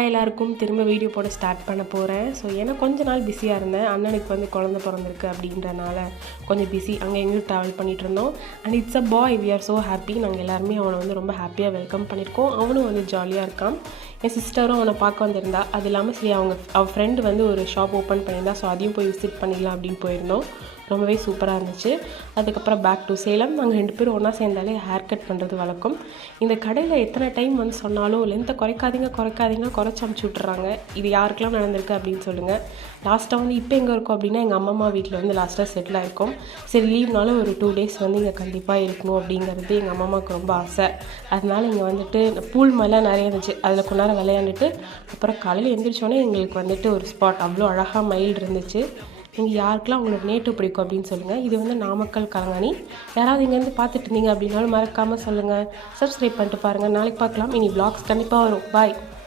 எல்லாருக்கும் திரும்ப வீடியோ போட ஸ்டார்ட் பண்ண போகிறேன். ஸோ ஏன்னா கொஞ்ச நாள் பிஸியாக இருந்தேன். அண்ணனுக்கு வந்து குழந்த பிறந்திருக்கு அப்படின்றனால கொஞ்சம் பிஸி. அங்கே எங்கேயும் ட்ராவல் பண்ணிகிட்டு இருந்தோம். And it's a boy, we are so happy. நாங்கள் எல்லாருமே அவனை வந்து ரொம்ப ஹாப்பியாக வெல்கம் பண்ணியிருக்கோம். அவனும் வந்து ஜாலியாக இருக்கான். என் சிஸ்டரும் அவனை பார்க்க வந்திருந்தா. அது இல்லாமல் சரி அவள் ஃப்ரெண்டு வந்து ஒரு ஷாப் ஓப்பன் பண்ணியிருந்தா. ஸோ அதையும் போய் விசிட் பண்ணிக்கலாம் அப்படின்னு போயிருந்தோம். ரொம்பவே சூப்பராக இருந்துச்சு. அதுக்கப்புறம் பேக் டு சேலம். நாங்கள் 2 பேரும் ஒன்றா சேர்ந்தாலே ஹேர் கட் பண்ணுறது வழக்கம். இந்த கடையில் எத்தனை டைம் வந்து சொன்னாலும் லென்த்தை குறைக்காதீங்க குறைச்சி அமுச்சு விட்றாங்க. இது யாருக்கெல்லாம் நடந்திருக்கு அப்படின்னு சொல்லுங்கள். லாஸ்ட்டாக வந்து இப்போ எங்கே இருக்கோம் அப்படின்னா எங்கள் அம்மா வீட்டில் வந்து லாஸ்ட்டாக செட்டில் ஆகிருக்கோம். சரி லீவ்னால ஒரு 2 days வந்து இங்கே கண்டிப்பாக இருக்கணும் அப்படிங்கிறது எங்கள் அம்மாவுக்கு ரொம்ப ஆசை. அதனால் இங்கே வந்துட்டு பூல் மாதிரிலாம் நிறைய இருந்துச்சு. அதில் கொஞ்ச நேரம் விளையாண்டுட்டு அப்புறம் காலையில் எழுந்திரிச்சோன்னே எங்களுக்கு வந்துட்டு ஒரு ஸ்பாட் அவ்வளோ அழகாக மயில் இருந்துச்சு. நீங்கள் யாருக்கெல்லாம் உங்களுக்கு நேட்டிவ் பிடிக்கும் அப்படின்னு சொல்லுங்கள். இது வந்து நாமக்கல் கலங்காணி. யாராவது இங்கேருந்து பார்த்துட்டு இருந்தீங்க அப்படின்னாலும் மறக்காமல் சொல்லுங்கள். சப்ஸ்கிரைப் பண்ணிட்டு பாருங்கள். நாளைக்கு பார்க்கலாம். இனி vlogs கண்டிப்பாக வரும். பாய்.